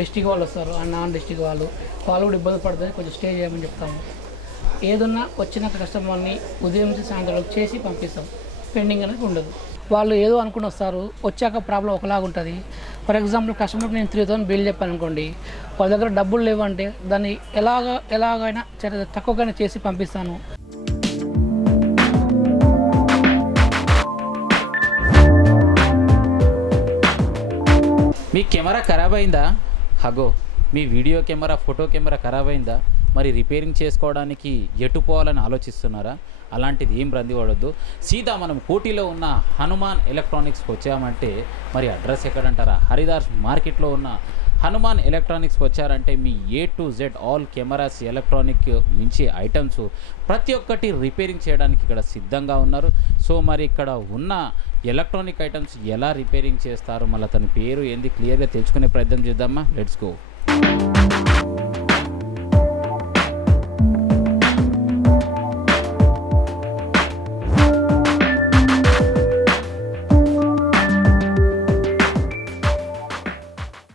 District వాళ్ళు వస్తారు, non district వాళ్ళు కూడా ఇబ్బంది పడుతుంది, కొంచెం స్టే చేయమని చెప్తాము. ఏదన్నా వచ్చిన కస్టమర్ని ఉదయం నుంచి సాయంత్రం చేసి పంపిస్తాం, పెండింగ్ అనేది ఉండదు. వాళ్ళు ఏదో అనుకుని వస్తారు, వచ్చాక ప్రాబ్లం ఒకలాగా ఉంటుంది. ఫర్ ఎగ్జాంపుల్ కస్టమర్కి నేను 3000 బిల్ చెప్పాను అనుకోండి, వాళ్ళ దగ్గర డబ్బులు లేవంటే దాన్ని ఎలాగైనా తక్కువగానే చేసి పంపిస్తాను. మీ కెమెరా ఖరాబ్ అయిందా? హగో మీ వీడియో కెమెరా, ఫోటో కెమెరా ఖరాబ్ అయిందా? మరి రిపేరింగ్ చేసుకోవడానికి ఎటు పోవాలని ఆలోచిస్తున్నారా? అలాంటిది ఏం రంది పడొద్దు. సీదా మనం కోటిలో ఉన్న హనుమాన్ ఎలక్ట్రానిక్స్కి వచ్చామంటే మరి అడ్రస్ ఎక్కడంటారా? హరిదాస్ మార్కెట్లో ఉన్న హనుమాన్ ఎలక్ట్రానిక్స్కి వచ్చారంటే మీ A to Z all cameras, electronic నుంచి ఐటమ్స్ ప్రతి ఒక్కటి రిపేరింగ్ చేయడానికి ఇక్కడ సిద్ధంగా ఉన్నారు. సో మరి ఇక్కడ ఉన్న ఎలక్ట్రానిక్ ఐటమ్స్ ఎలా రిపేరింగ్ చేస్తారు, మళ్ళీ తన పేరు ఏంది క్లియర్గా తెలుసుకునే ప్రయత్నం చేద్దామా? Let's go.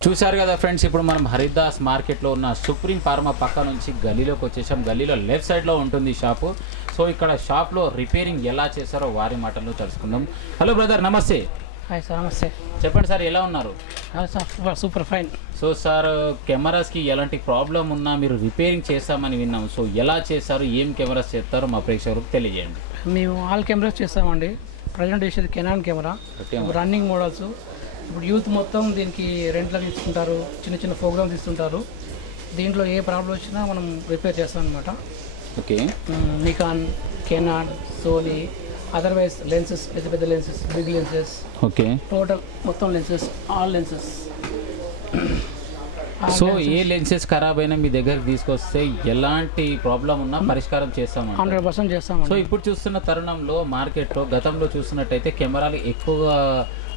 చూసారు కదా ఫ్రెండ్స్, ఇప్పుడు మనం హరిదాస్ మార్కెట్లో ఉన్న సుప్రీం ఫార్మా పక్క నుంచి గల్లీలోకి వచ్చేసాం. గల్లీలో లెఫ్ట్ సైడ్లో ఉంటుంది షాపు. సో ఇక్కడ షాప్లో రిపేరింగ్ ఎలా చేస్తారో వారి మాటల్లో తెలుసుకుందాం. హలో బ్రదర్, నమస్తే. హాయ్ సార్, నమస్తే. చెప్పండి సార్, ఎలా ఉన్నారు? Super fine. సో సార్, కెమెరాస్కి ఎలాంటి ప్రాబ్లం ఉన్నా మీరు రిపేరింగ్ చేస్తామని విన్నాం. సో ఎలా చేస్తారు, ఏం కెమెరాస్ చేస్తారో మా ప్రేక్షకులకు తెలియజేయండి. మేము ఆల్ కెమెరాస్ చేస్తామండి. ప్రజెంట్ చేసేది కెనాన్ కెమెరా, రన్నింగ్ మోడల్స్. ఇప్పుడు యూత్ మొత్తం దీనికి రెంట్లో తీసుకుంటారు, చిన్న చిన్న ప్రోగ్రామ్స్ ఇస్తుంటారు. దీంట్లో ఏ ప్రాబ్లం వచ్చినా మనం రిపేర్ చేస్తాం అనమాట. Okay. Nikon, Canon, Sony, otherwise lenses, పెద్ద పెద్ద lenses, big lenses. Okay. Total మొత్తం లెన్సెస్, ఆల్ లెన్సెస్. సో ఏ లెన్సెస్ ఖరాబ్ అయినా మీ దగ్గరకు తీసుకొస్తే ఎలాంటి ప్రాబ్లం ఉన్నా పరిష్కారం చేస్తాం. 100% చేస్తాం. సో ఇప్పుడు చూస్తున్న తరుణంలో మార్కెట్లో గతంలో చూస్తున్నట్టయితే కెమెరాలు ఎక్కువగా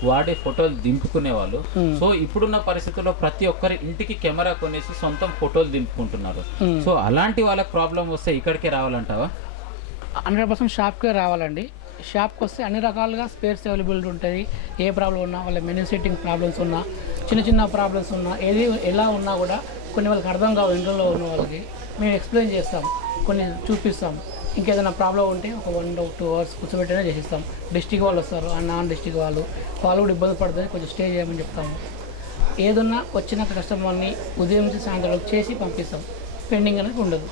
వాడే ఫోటోలు దింపుకునేవాళ్ళు. సో ఇప్పుడున్న పరిస్థితుల్లో ప్రతి ఒక్కరి ఇంటికి కెమెరా కొనేసి సొంతం ఫోటోలు దింపుకుంటున్నారు. సో అలాంటి వాళ్ళకి ప్రాబ్లం వస్తే ఇక్కడికే రావాలంటావా? 100% షాప్కే రావాలండి. షాప్కి వస్తే అన్ని రకాలుగా స్పేర్స్ అవైలబిలిటీ ఉంటుంది. ఏ ప్రాబ్లం ఉన్నా, వాళ్ళ మెనూ సెట్టింగ్ ప్రాబ్లమ్స్ ఉన్నా, చిన్న చిన్న ప్రాబ్లమ్స్ ఉన్నా, ఏది ఎలా ఉన్నా కూడా కొన్ని వాళ్ళకి అర్థం కావు. ఇంట్లో ఉన్న వాళ్ళకి మేము ఎక్స్ప్లెయిన్ చేస్తాం, కొన్ని చూపిస్తాం. ఇంకేదైనా ప్రాబ్లం ఉంటే ఒక 1 to 2 hours కూర్చోబెట్టినా చేసిస్తాం. డిస్టిక్ వాళ్ళు వస్తారు, నాన్ డిస్టిక్ వాళ్ళు కూడా ఇబ్బంది పడుతుంది, కొంచెం స్టే చేయమని చెప్తాము. ఏదన్నా వచ్చిన కస్టమర్ని ఉదయం నుంచి సాయంత్రం చేసి పంపిస్తాం, పెండింగ్ అనేది ఉండదు.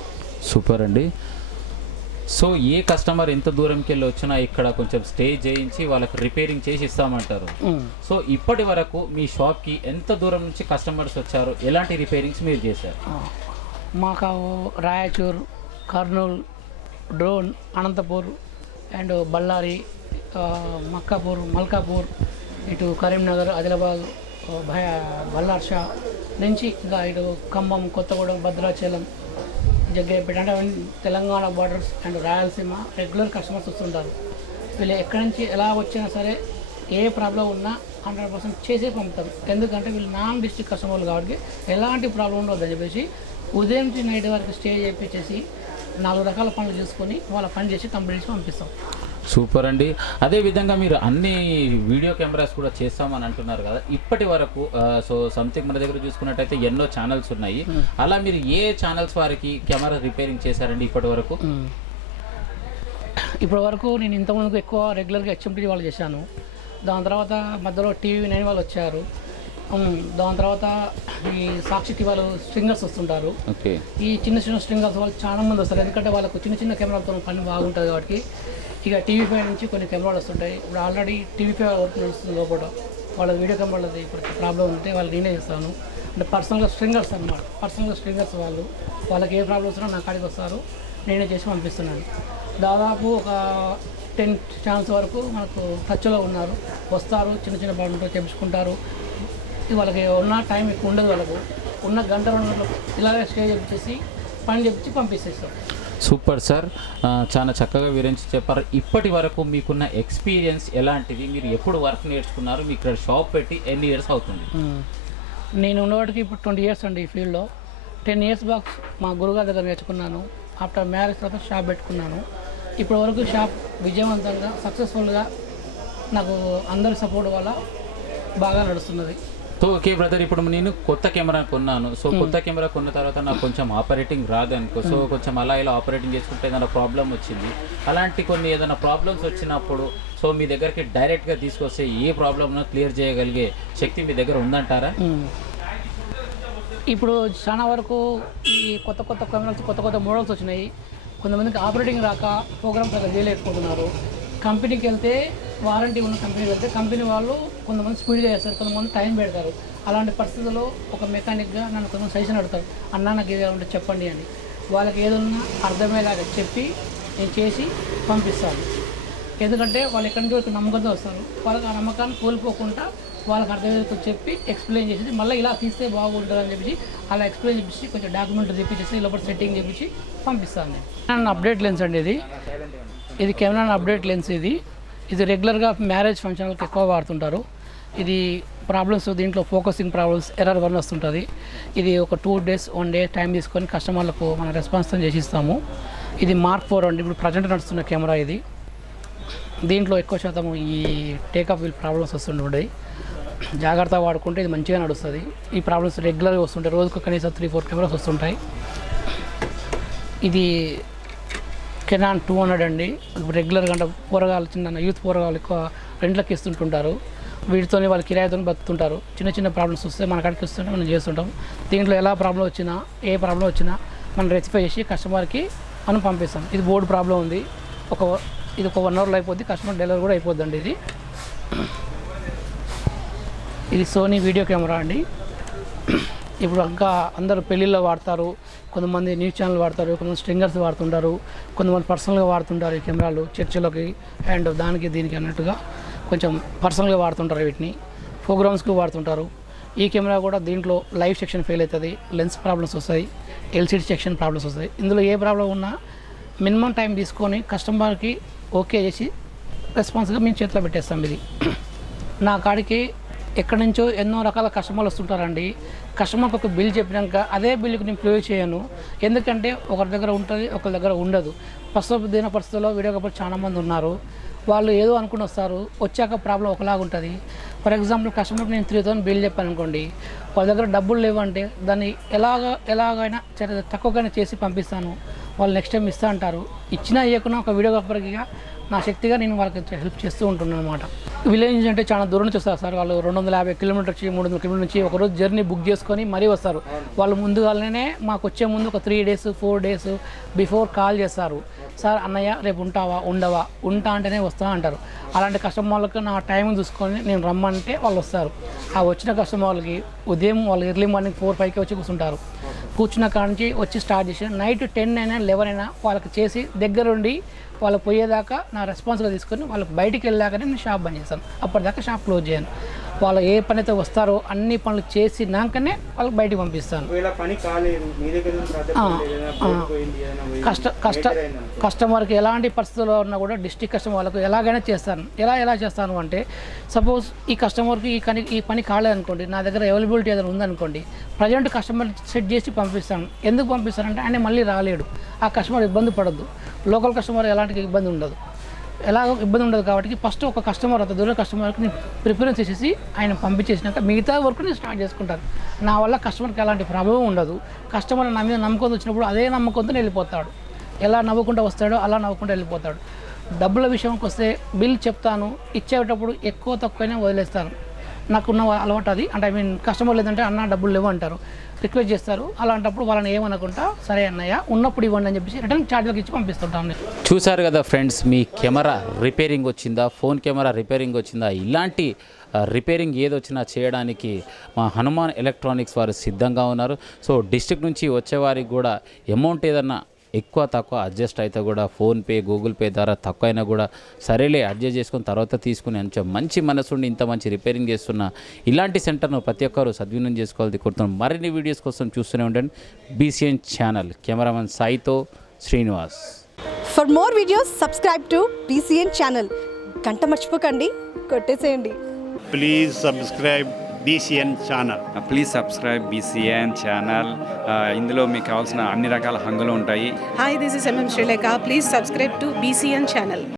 సూపర్ అండి. సో ఏ కస్టమర్ ఎంత దూరంకి వెళ్ళి వచ్చినా ఇక్కడ కొంచెం స్టే చేయించి వాళ్ళకి రిపేరింగ్ చేసి ఇస్తామంటారు. సో ఇప్పటి వరకు మీ షాప్కి ఎంత దూరం నుంచి కస్టమర్స్ వచ్చారు, ఎలాంటి రిపేరింగ్స్ మీరు చేశారు? మాకు రాయచూర్, కర్నూలు, డ్రోన్, అనంతపూర్ అండ్ బళ్ళారి, మల్కాపూర్, ఇటు కరీంనగర్, ఆదిలాబాద్, బల్లార్షా నుంచి ఇంకా ఇటు ఖమ్మం, కొత్తగూడెం, భద్రాచలం, జగ్గయ్యపేట, అంటే అవన్నీ Telangana borders and Rayalaseema regular customers వస్తుంటారు. వీళ్ళు ఎక్కడి నుంచి ఎలా వచ్చినా సరే ఏ ప్రాబ్లం ఉన్నా 100% చేసే పంపుతారు. ఎందుకంటే వీళ్ళు నాన్ డిస్ట్రిక్ట్ కస్టమర్లు కాబట్టి ఎలాంటి ప్రాబ్లం ఉండవద్దని చెప్పేసి ఉదయం నుంచి నైట్ వరకు స్టే చేయించేసి 4 రకాల పనులు చేసుకొని వాళ్ళ పని చేసి కంప్లీట్ చేసి పంపిస్తాం. సూపర్ అండి. అదేవిధంగా మీరు అన్ని వీడియో కెమెరాస్ కూడా చేస్తామని అంటున్నారు కదా, ఇప్పటి వరకు సో సంథింగ్ మన దగ్గర చూసుకున్నట్టయితే ఎన్నో ఛానల్స్ ఉన్నాయి. అలా మీరు ఏ ఛానల్స్ వారికి కెమెరా రిపేరింగ్ చేశారండి ఇప్పటి వరకు? ఇప్పటి వరకు నేను ఇంతకుముందు ఎక్కువ రెగ్యులర్గా HMTV వాళ్ళు చేశాను. దాని తర్వాత మధ్యలో TV9 వాళ్ళు వచ్చారు. దాని తర్వాత ఈ సాక్షి వాళ్ళు స్ట్రింగర్స్ వస్తుంటారు. ఈ చిన్న చిన్న స్ట్రింగర్స్ వాళ్ళు చాలా మంది వస్తారు, ఎందుకంటే వాళ్ళకు చిన్న చిన్న కెమెరాలతో పని బాగుంటుంది కాబట్టి. ఇక TV5 నుంచి కొన్ని కెమెరాలు వస్తుంటాయి. ఇప్పుడు ఆల్రెడీ TV5 వర్క్ నడుస్తుంది లోపల. వాళ్ళ వీడియో కెమెరాలది ఇప్పుడు ప్రాబ్లం ఉంటే వాళ్ళు నేనే చేస్తాను. అంటే పర్సనల్గా స్ట్రింగర్స్ అనమాట, పర్సనల్గా స్ట్రింగర్స్ వాళ్ళకి ఏ ప్రాబ్లం వస్తున్నా నా కాడికి వస్తారు, నేనే చేసి పంపిస్తున్నాను. దాదాపు ఒక 10 ఛానల్స్ వరకు మనకు టచ్లో ఉన్నారు, వస్తారు, చిన్న చిన్న పనులతో చేయించుకుంటారు. వాళ్ళకి ఉన్న టైం ఎక్కువ ఉండదు, వాళ్ళకు ఉన్న గంట 2 గంటలు ఇలాగే స్టే చేపించేసి పని చేపించి పంపిస్తాం. సూపర్ సార్, చాలా చక్కగా వివరించి చెప్పారు. ఇప్పటి వరకు మీకున్న ఎక్స్పీరియన్స్ ఎలాంటిది? మీరు ఎప్పుడు వర్క్ నేర్చుకున్నారు? మీకు ఇక్కడ షాప్ పెట్టి ఎన్ని ఇయర్స్ అవుతుంది? నేను ఉన్నవాటికి ఇప్పుడు 20 years అండి ఈ ఫీల్డ్లో. 10 years బ్యాక్ మా గురుగారి దగ్గర నేర్చుకున్నాను. ఆఫ్టర్ మ్యారేజ్ తర్వాత షాప్ పెట్టుకున్నాను. ఇప్పటి వరకు షాప్ విజయవంతంగా సక్సెస్ఫుల్గా నాకు అందరి సపోర్ట్ వల్ల బాగా నడుస్తున్నది. సో ఓకే బ్రదర్, ఇప్పుడు నేను కొత్త కెమెరా కొన్నాను. సో కొత్త కెమెరా కొన్న తర్వాత నాకు కొంచెం ఆపరేటింగ్ రాదు అనుకో. సో కొంచెం అలా ఇలా ఆపరేటింగ్ చేసుకుంటే ఏదైనా ప్రాబ్లం వచ్చింది, అలాంటి కొన్ని ఏదైనా ప్రాబ్లమ్స్ వచ్చినప్పుడు సో మీ దగ్గరికి డైరెక్ట్గా తీసుకొస్తే ఏ ప్రాబ్లమ్ను క్లియర్ చేయగలిగే శక్తి మీ దగ్గర ఉందంటారా? ఇప్పుడు చాలా వరకు ఈ కొత్త కొత్త కెమెరాస్ కొత్త కొత్త మోడల్స్ వచ్చినాయి. కొంతమందికి ఆపరేటింగ్ రాక ప్రోగ్రామ్స్ అక్కడ చేయలేకపోతున్నారు. కంపెనీకి వెళ్తే వారంటీ ఉన్న కంపెనీకి వెళ్తే కంపెనీ వాళ్ళు కొంతమంది స్పీడ్గా చేస్తారు, కొంతమంది టైం పెడతారు. అలాంటి పరిస్థితుల్లో ఒక మెకానిక్గా నన్ను కొంచెం సజెషన్ అడుగుతారు, అన్నా నాకు ఏదో ఉంటే చెప్పండి అని. వాళ్ళకి ఏదన్నా అర్థమయ్యేలాగా చెప్పి నేను చేసి పంపిస్తాను. ఎందుకంటే వాళ్ళు ఎక్కడి నుంచి నమ్మకంతో వస్తారు, వాళ్ళకి ఆ నమ్మకాన్ని కోల్పోకుండా వాళ్ళకి అర్థమయ్యేతో చెప్పి ఎక్స్ప్లెయిన్ చేసి మళ్ళీ ఇలా తీస్తే బాగుంటుంది అని చెప్పి అలా ఎక్స్ప్లెయిన్ చేసి కొంచెం డాక్యుమెంట్ తెప్పించేసి లోపల సెట్టింగ్ చేపించి పంపిస్తాను. కెమెరా అప్డేట్ లెన్స్ అండి ఇది కెమెరా అప్డేట్ లెన్స్. ఇది రెగ్యులర్గా మ్యారేజ్ ఫంక్షన్లకు ఎక్కువ వాడుతుంటారు. ఇది ప్రాబ్లమ్స్ దీంట్లో ఫోకసింగ్ ప్రాబ్లమ్స్ ఎర్రర్ వన్ వస్తుంటుంది. ఇది ఒక 2 days 1 day టైం తీసుకొని కస్టమర్లకు మన రెస్పాన్స్తో చేసి ఇస్తాము. ఇది మార్క్ 4 అండి, ఇప్పుడు ప్రజెంట్ నడుస్తున్న కెమెరా ఇది. దీంట్లో ఎక్కువ శాతం ఈ టేకప్ వీల్ ప్రాబ్లమ్స్ వస్తుంటాయి. జాగ్రత్తగా వాడుకుంటే ఇది మంచిగా నడుస్తుంది. ఈ ప్రాబ్లమ్స్ రెగ్యులర్గా వస్తుంటాయి, రోజుకు కనీసం 3-4 కెమెరాస్ వస్తుంటాయి. ఇది కెనాన్ 200 అండి. రెగ్యులర్గా అంటే పోరగాళ్ళు చిన్న యూత్ పోరగాళ్ళు ఎక్కువ రెంట్లకి ఇస్తుంటుంటారు. వీటితో వాళ్ళు కిరాయితో బతుకుతుంటారు. చిన్న చిన్న ప్రాబ్లమ్స్ వస్తే మన కాడికి వస్తుంటే మనం చేస్తుంటాం. దీంట్లో ఎలా ప్రాబ్లం వచ్చినా ఏ ప్రాబ్లం వచ్చినా మనం రెక్టిఫై చేసి కస్టమర్కి మనం పంపిస్తాం. ఇది బోర్డు ప్రాబ్లం ఉంది, ఇది ఒక 1 hourలో అయిపోద్ది, కస్టమర్ డెలివరీ కూడా అయిపోద్దండి. ఇది సోనీ వీడియో కెమెరా అండి. ఇప్పుడు ఇంకా అందరూ పెళ్ళిళ్ళలో వాడతారు, కొంతమంది న్యూస్ ఛానల్ వాడతారు, కొంతమంది స్ట్రింగర్స్ వాడుతుంటారు, కొంతమంది పర్సనల్గా వాడుతుంటారు. ఈ కెమెరాలు చర్చిలోకి అండ్ దానికి దీనికి అన్నట్టుగా కొంచెం పర్సనల్గా వాడుతుంటారు. వీటిని ప్రోగ్రామ్స్కి వాడుతుంటారు. ఈ కెమెరా కూడా దీంట్లో లైవ్ సెక్షన్ ఫెయిల్ అవుతుంది, లెన్స్ ప్రాబ్లమ్స్ వస్తాయి, ఎల్సిడి సెక్షన్ ప్రాబ్లమ్స్ వస్తాయి. ఇందులో ఏ ప్రాబ్లం ఉన్నా మినిమం టైం తీసుకొని కస్టమర్కి ఓకే చేసి రెస్పాన్స్గా మేము చేతిలో పెట్టేస్తాం. ఇది నా కాడికి ఎక్కడి నుంచో ఎన్నో రకాల కస్టమర్లు వస్తుంటారండి. కస్టమర్కి ఒక బిల్ చెప్పినాక అదే బిల్లుకి నేను పే చేయను. ఎందుకంటే ఒకరి దగ్గర ఉంటుంది, ఒకరి దగ్గర ఉండదు. ప్రస్తుత పరిస్థితుల్లో వీడియో కాల్ చాలామంది ఉన్నారు. వాళ్ళు ఏదో అనుకుని వస్తారు, వచ్చాక ప్రాబ్లం ఒకలాగా ఉంటుంది. ఫర్ ఎగ్జాంపుల్ కస్టమర్కి నేను 3000 బిల్ చెప్పాను అనుకోండి, వాళ్ళ దగ్గర డబ్బులు లేవంటే దాన్ని ఎలాగైనా తక్కువగానే చేసి పంపిస్తాను. వాళ్ళు నెక్స్ట్ టైం ఇస్తా అంటారు. ఇచ్చినా ఇవ్వకుండా ఒక వీడియోగ్రాఫర్గా నా శక్తిగా నేను వాళ్ళకి హెల్ప్ చేస్తూ ఉంటున్నాను అనమాట. విలేజ్ అంటే చాలా దూరం నుంచి వస్తారు సార్. వాళ్ళు 250 కిలోమీటర్ నుంచి 300 కిలోమీటర్ నుంచి ఒకరోజు జర్నీ బుక్ చేసుకొని మరీ వస్తారు. వాళ్ళు ముందుగానే మాకు వచ్చే ముందు ఒక 3 days 4 days బిఫోర్ కాల్ చేస్తారు. సార్ అన్నయ్య రేపు ఉంటావా, ఉండవా, ఉంటా అంటేనే వస్తా అంటారు. అలాంటి కస్టమర్లకు నా టైం చూసుకొని నేను రమ్మంటే వాళ్ళు వస్తారు. ఆ వచ్చిన కస్టమర్లకి ఉదయం వాళ్ళు ఎర్లీ మార్నింగ్ 4-5కి వచ్చి కూర్చుంటారు. కూర్చున్న కాడ నుంచి వచ్చి స్టార్ట్ చేసి నైట్ 10 అయినా 11 అయినా వాళ్ళకి చేసి దగ్గరుండి వాళ్ళకి పోయేదాకా నా రెస్పాన్స్గా తీసుకొని వాళ్ళకి బయటికి వెళ్ళాకనే నేను షాప్ బంద్ చేస్తాను. అప్పటిదాకా షాప్ క్లోజ్ చేయను. వాళ్ళు ఏ పని అయితే వస్తారో అన్ని పనులు చేసినాకనే వాళ్ళకి బయటికి పంపిస్తాను. కస్టమర్కి ఎలాంటి పరిస్థితుల్లో ఉన్నా కూడా డిస్ట్రిక్ట్ కస్టమర్ వాళ్ళకు ఎలాగైనా చేస్తాను. ఎలా చేస్తాను అంటే సపోజ్ ఈ కస్టమర్కి ఈ పని కాలేదనుకోండి, నా దగ్గర అవైలబిలిటీ ఏదైనా ఉందనుకోండి, ప్రజెంట్ కస్టమర్ సెట్ చేసి పంపిస్తాను. ఎందుకు పంపిస్తానంటే ఆయన మళ్ళీ రాలేడు, ఆ కస్టమర్ ఇబ్బంది పడద్దు. లోకల్ కస్టమర్ ఎలాంటి ఇబ్బంది ఉండదు, కాబట్టి ఫస్ట్ ఒక కస్టమర్ అంత దూరం కస్టమర్కి నేను ప్రిఫరెన్స్ చేసేసి ఆయన పంపించేసినాక మిగతా వరకు నేను స్టార్ట్ చేసుకుంటాను. నా వల్ల కస్టమర్కి ఎలాంటి ప్రాబ్లం ఉండదు. కస్టమర్ నా మీద నమ్మకం వచ్చినప్పుడు అదే నమ్మకంతో వెళ్ళిపోతాడు. ఎలా నవ్వుకుంటూ వస్తాడో అలా నవ్వుకుంటూ వెళ్ళిపోతాడు. డబ్బుల విషయంకి వస్తే బిల్ చెప్తాను, ఇచ్చేటప్పుడు ఎక్కువ తక్కువనే వదిలేస్తాను. నాకున్న అలవాటు అది. అంటే కస్టమర్ లేదంటే అన్న డబ్బులు లేవు అంటారు, రిక్వెస్ట్ చేస్తారు. అలాంటప్పుడు వాళ్ళని ఏమనుకుంటా సరే అన్నయ్య ఉన్నప్పుడు ఇవ్వండి అని చెప్పేసి రిటర్న్ ఛార్జీలకు ఇచ్చి పంపిస్తుంటాను. చూసారు కదా ఫ్రెండ్స్, మీ కెమెరా రిపేరింగ్ వచ్చిందా, ఫోన్ కెమెరా రిపేరింగ్ వచ్చిందా, ఇలాంటి రిపేరింగ్ ఏది వచ్చినా చేయడానికి మా హనుమాన్ ఎలక్ట్రానిక్స్ వారు సిద్ధంగా ఉన్నారు. సో డిస్ట్రిక్ట్ నుంచి వచ్చేవారికి కూడా అమౌంట్ ఏదన్నా ఎక్కువ తక్కువ అడ్జస్ట్ అయితే కూడా ఫోన్పే గూగుల్ పే ద్వారా తక్కువ అయినా కూడా సరేలే అడ్జస్ట్ చేసుకుని తర్వాత తీసుకుని మంచి మనసుండి ఇంత మంచి రిపేరింగ్ చేస్తున్న ఇలాంటి సెంటర్ను ప్రతి ఒక్కరు సద్వినియోగం చేసుకోవాలి కోరుతున్నాం. మరిన్ని వీడియోస్ కోసం చూస్తూనే ఉండండి BCN ఛానల్. కెమెరామెన్ సాయితో Srinivas. For more videos subscribe to BCN channel. గంట మర్చిపోకండి, కొట్టేసేయండి. Please subscribe BCN channel. Please subscribe BCN channel. ఇందులో మీకు కావాల్సిన అన్ని రకాల హంగులు ఉంటాయి. Hi, this is MM Sri Lanka. Please subscribe to BCN channel.